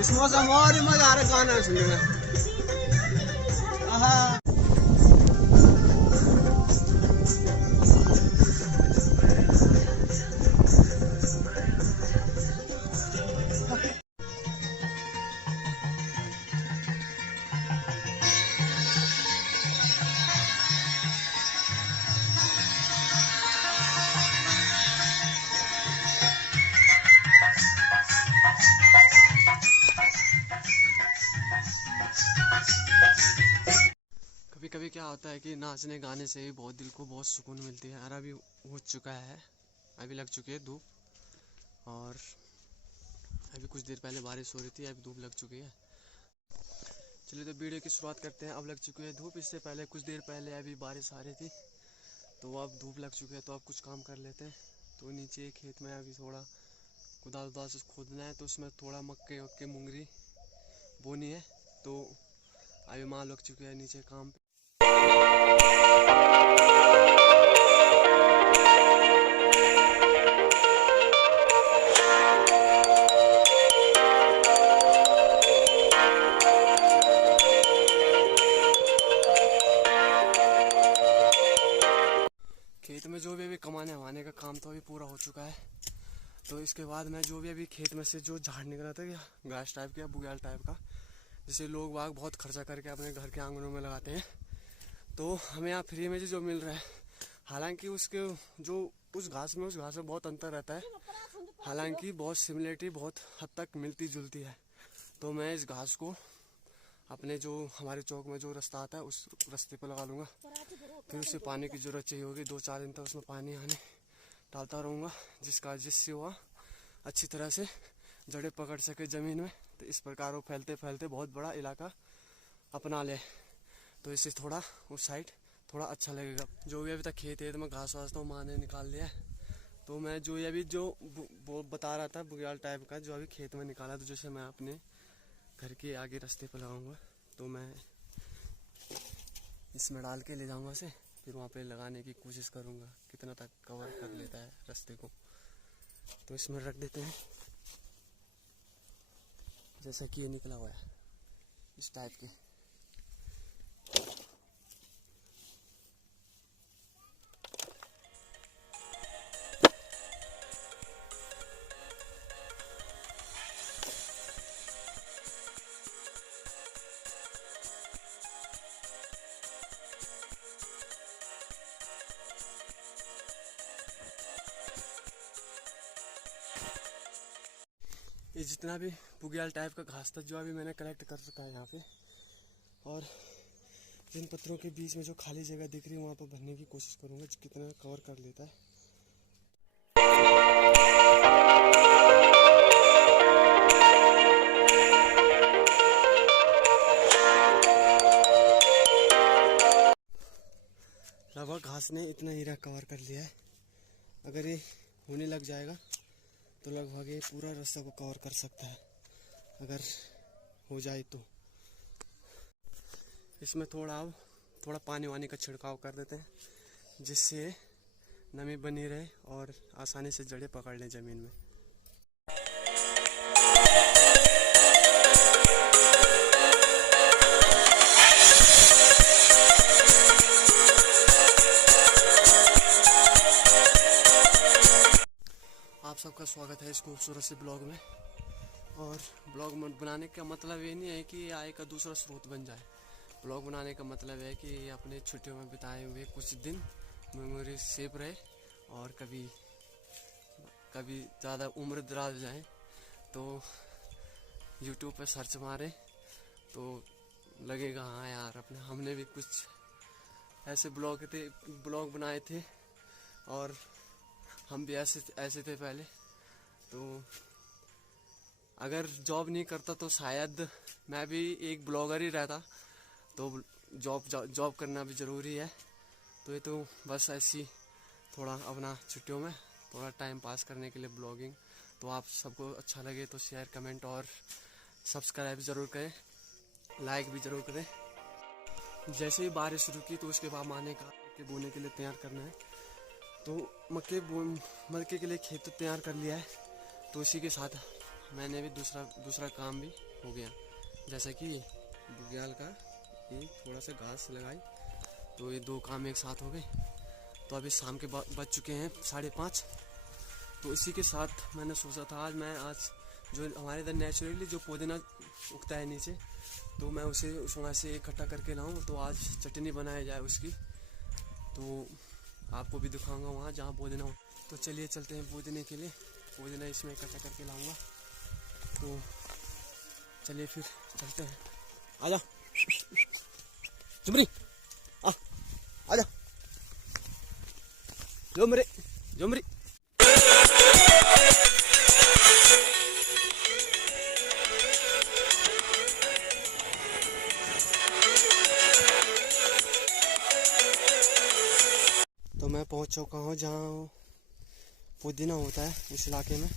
इस मौसम और ही मजा आ रहा गाना सुनने में। कभी कभी क्या होता है कि नाचने गाने से भी बहुत दिल को बहुत सुकून मिलती है। और अभी हो चुका है, अभी लग चुकी है धूप, और अभी कुछ देर पहले बारिश हो रही थी, अभी धूप लग चुकी है। चलिए तो वीडियो की शुरुआत करते हैं। अब लग चुकी है धूप, इससे पहले कुछ देर पहले अभी बारिश आ रही थी, तो अब धूप लग चुकी है। तो अब कुछ काम कर लेते हैं। तो नीचे खेत में अभी थोड़ा कुदाल से खोदना है, तो उसमें थोड़ा मक्के वक्के मुंगरी बोनी है। तो अभी माँ लग चुकी है नीचे काम पे। खेत में जो भी अभी कमाने हमाने का काम तो अभी पूरा हो चुका है। तो इसके बाद मैं जो भी अभी खेत में से जो झाड़ निकला था, घास टाइप का, बुग्याल टाइप का, जिसे लोग बाग बहुत खर्चा करके अपने घर के आंगनों में लगाते हैं, तो हमें यहाँ फ्री में जो मिल रहा है। हालांकि उसके जो उस घास में बहुत अंतर रहता है, हालांकि बहुत सिमिलरिटी बहुत हद तक मिलती जुलती है। तो मैं इस घास को अपने जो हमारे चौक में जो रास्ता आता है उस रास्ते पर लगा लूँगा। फिर उससे पानी की ज़रूरत चाहिए होगी, 2-4 दिन तक उसमें पानी आने डालता रहूँगा, जिससे वह अच्छी तरह से जड़ें पकड़ सके ज़मीन में। तो इस प्रकार वो फैलते फैलते बहुत बड़ा इलाका अपना ले, तो इससे थोड़ा उस साइड थोड़ा अच्छा लगेगा। जो भी अभी तक खेत में घास वास तो माँ ने निकाल लिया है। तो मैं जो अभी जो वो बता रहा था बुग्याल टाइप का, जो अभी खेत में निकाला, तो जैसे मैं अपने घर के आगे रास्ते पर लगाऊंगा, तो मैं इसमें डाल के ले जाऊंगा से, फिर वहाँ पे लगाने की कोशिश करूंगा कितना तक कवर कर लेता है रास्ते को। तो इसमें रख देते हैं, जैसा कि ये निकला हुआ है इस टाइप के। ये जितना भी बुग्याल टाइप का घास था, जो अभी मैंने कलेक्ट कर चुका है यहाँ पे, और जिन पत्थरों के बीच में जो खाली जगह दिख रही है वहाँ पर भरने की कोशिश करूँगा, कितना कवर कर लेता है। लगभग घास ने इतना हीरा कवर कर लिया है। अगर ये होने लग जाएगा तो लगभग ये पूरा रास्ता को कवर कर सकता है, अगर हो जाए तो। इसमें थोड़ा पानी वानी का छिड़काव कर देते हैं, जिससे नमी बनी रहे और आसानी से जड़ें पकड़ लें ज़मीन में। आप सबका स्वागत है इस खूबसूरत से ब्लॉग में। और ब्लॉग बनाने का मतलब ये नहीं है कि आय का दूसरा स्रोत बन जाए। ब्लॉग बनाने का मतलब है कि अपने छुट्टियों में बिताए हुए कुछ दिन मेमोरी सेव रहे, और कभी ज़्यादा उम्र दराज जाए तो यूट्यूब पे सर्च मारें तो लगेगा हाँ यार हमने भी कुछ ऐसे ब्लॉग बनाए थे, और हम भी ऐसे थे पहले। तो अगर जॉब नहीं करता तो शायद मैं भी एक ब्लॉगर ही रहता। तो जॉब करना भी ज़रूरी है। तो ये तो बस ऐसी थोड़ा अपना छुट्टियों में थोड़ा टाइम पास करने के लिए ब्लॉगिंग। तो आप सबको अच्छा लगे तो शेयर, कमेंट और सब्सक्राइब ज़रूर करें, लाइक भी ज़रूर करें। जैसे ही बारिश शुरू की तो उसके बाद माने का मक्के बोने के लिए तैयार करना है। तो मक्के के लिए खेत तो तैयार कर लिया है। तो इसी के साथ मैंने भी दूसरा काम भी हो गया। जैसा कि बुग्याल का ये थोड़ा सा घास लगाई, तो ये 2 काम एक साथ हो गए। तो अभी शाम के बज चुके हैं 5:30। तो इसी के साथ मैंने सोचा था आज जो हमारे इधर नेचुरली जो पुदीना उगता है नीचे, तो मैं उसे वहाँ से इकट्ठा करके लाऊं, तो आज चटनी बनाई जाए उसकी। तो आपको भी दिखाऊंगा वहाँ जहाँ पुदीना हो। तो चलिए चलते हैं पुदीने के लिए। पुदीना इसमें इकट्ठा करके लाऊंगा। तो चलिए फिर चलते हैं। आजा जुमरी, आजा जुमरी जुमरी। तो मैं पहुंच चुका हूँ जहाँ पुदीना होता है इस इलाके में।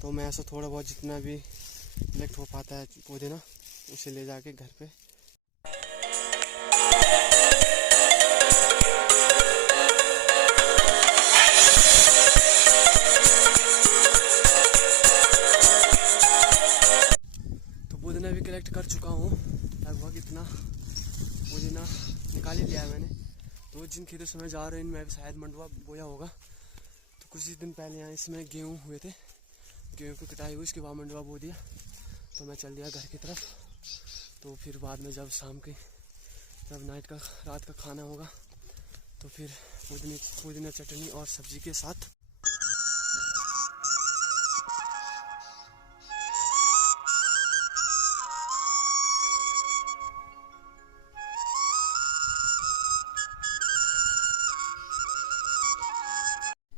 तो मैं ऐसा थोड़ा बहुत जितना भी कलेक्ट हो पाता है पुदीना, उसे ले जाके घर पे। तो पुदीना भी कलेक्ट कर चुका हूँ, लगभग इतना पुदीना निकाल ही लिया है मैंने। तो जिन खेतों से मैं जा रहा हूँ इनमें भी शायद मंडुआ बोया होगा। तो कुछ ही दिन पहले यहाँ इसमें गेहूँ हुए थे, गेहूँ की कटाई हुई, उसके बाद मंडुआ बो दिया। तो मैं चल दिया घर की तरफ। तो फिर बाद में जब रात का खाना होगा, तो फिर पुदीना चटनी और सब्जी के साथ।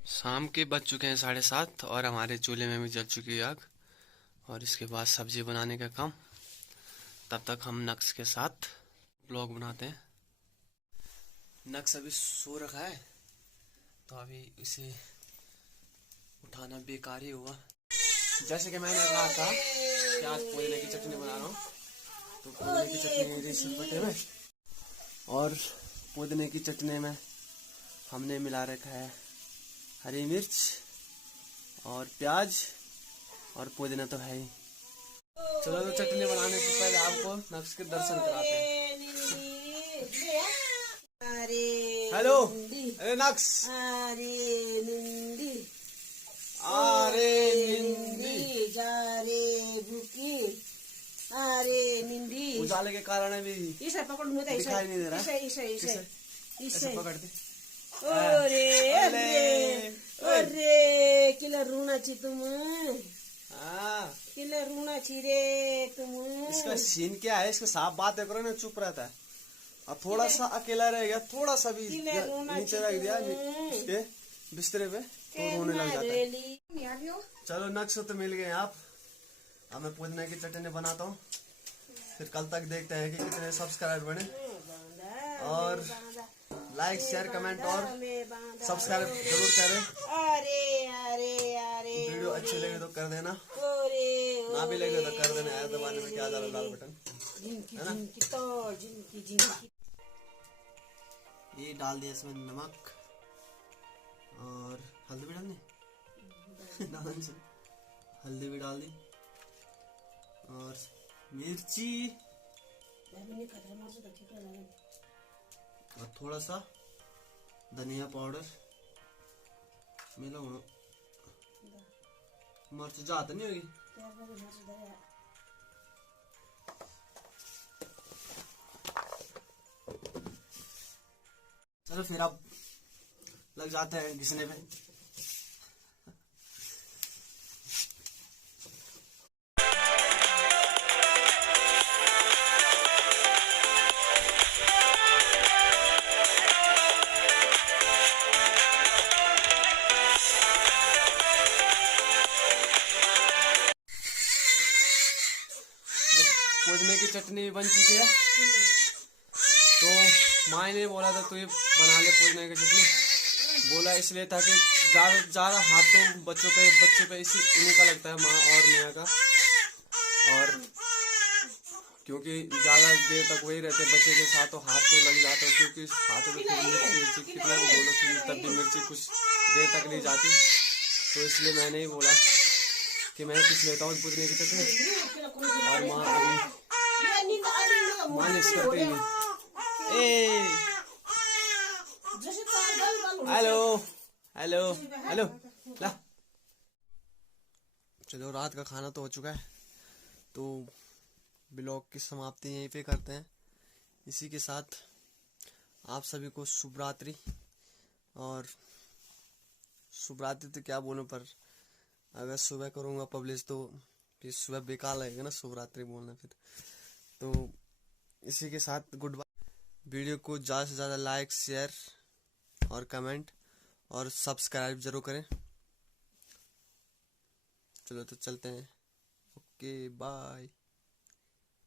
शाम के बज चुके हैं 7:30 और हमारे चूल्हे में भी जल चुकी है आग। और इसके बाद सब्जी बनाने का काम। तब तक हम नक्श के साथ ब्लॉग बनाते हैं। नक्श अभी सो रखा है, तो अभी इसे उठाना बेकार ही हुआ। जैसे कि मैंने कहा था कि आज पुदीने की चटनी बना रहा हूँ। तो पुदीने की चटनी सिलबट्टे में, और पुदीने की चटनी में हमने मिला रखा है हरी मिर्च और प्याज और पुदीना तो है ही। चलो तो चटनी बनाने से पहले आपको नक्श के दर्शन कराते हैं। हेलो, अरे नक्श, अरे निंदी, अरे निंदी, जा रे भूखी, अरे निंदी। उजाले के कारण अभी इसे पकड़, मुझे दिखाई नहीं दे रहा। इसे पकड़ दे। अरे अरे अरे किला रूना छी तुम, किला रूना छी रे तुम। इसका सीन क्या है? इसके साफ बातें करो ना, चुप रहता है। और थोड़ा सा अकेला रह गया, थोड़ा सा भी नीचे रख दिया उसके बिस्तरे पे, तो रोने लग जाता है। चलो नक्श तो मिल गए आप। अब मैं पुदीना की चटनी बनाता हूँ, फिर कल तक देखते हैं कि कितने सब्सक्राइबर बने। और लाइक शेयर कमेंट और सब्सक्राइब जरूर करें। अरे अरे अरे वीडियो अच्छी लगे तो कर देना, ना भी लगे तो कर देना। ऐसे दबाने में क्या डालो, लाल बटन है ना। ये डाल दिया इसमें नमक और हल्दी भी डालनी हल्दी भी डाल दी और मिर्ची और थोड़ा सा धनिया पाउडर मिला। मिर्च ज्यादा नहीं होगी। चलो फिर अब लग जाते हैं घिसने पे। पुदीने की चटनी बन चुकी है। तो माँ ने बोला था तू ये बना ले पुदीने की चटनी। बोला इसलिए ताकि ज़्यादा हाथ तो बच्चे पे इन्हीं का लगता है, माँ और नेहा का। और क्योंकि ज़्यादा देर तक वही रहते बच्चे के साथ, तो हाथ तो लग जाता है। क्योंकि हाथों में मिर्ची कितना भी बोलो तब भी मिर्ची कुछ देर तक नहीं जाती। तो इसलिए मैंने ही बोला कि मैं कुछ लेता हूँ पुतने की तरह और माँ अभी मालिश करती है। हेलो हेलो हेलो ला। चलो रात का खाना तो हो चुका है, तो ब्लॉग की समाप्ति यहीं पे करते हैं। इसी के साथ आप सभी को शुभ रात्रि। और शुभ रात्रि तो क्या बोलूं, पर अगर सुबह करूंगा पब्लिश तो फिर सुबह बेकार लगेगा ना शुभ रात्रि बोलना फिर। तो इसी के साथ गुड बाय। वीडियो को ज़्यादा से ज़्यादा लाइक, शेयर और कमेंट और सब्सक्राइब जरूर करें। चलो तो चलते हैं। Okay bye.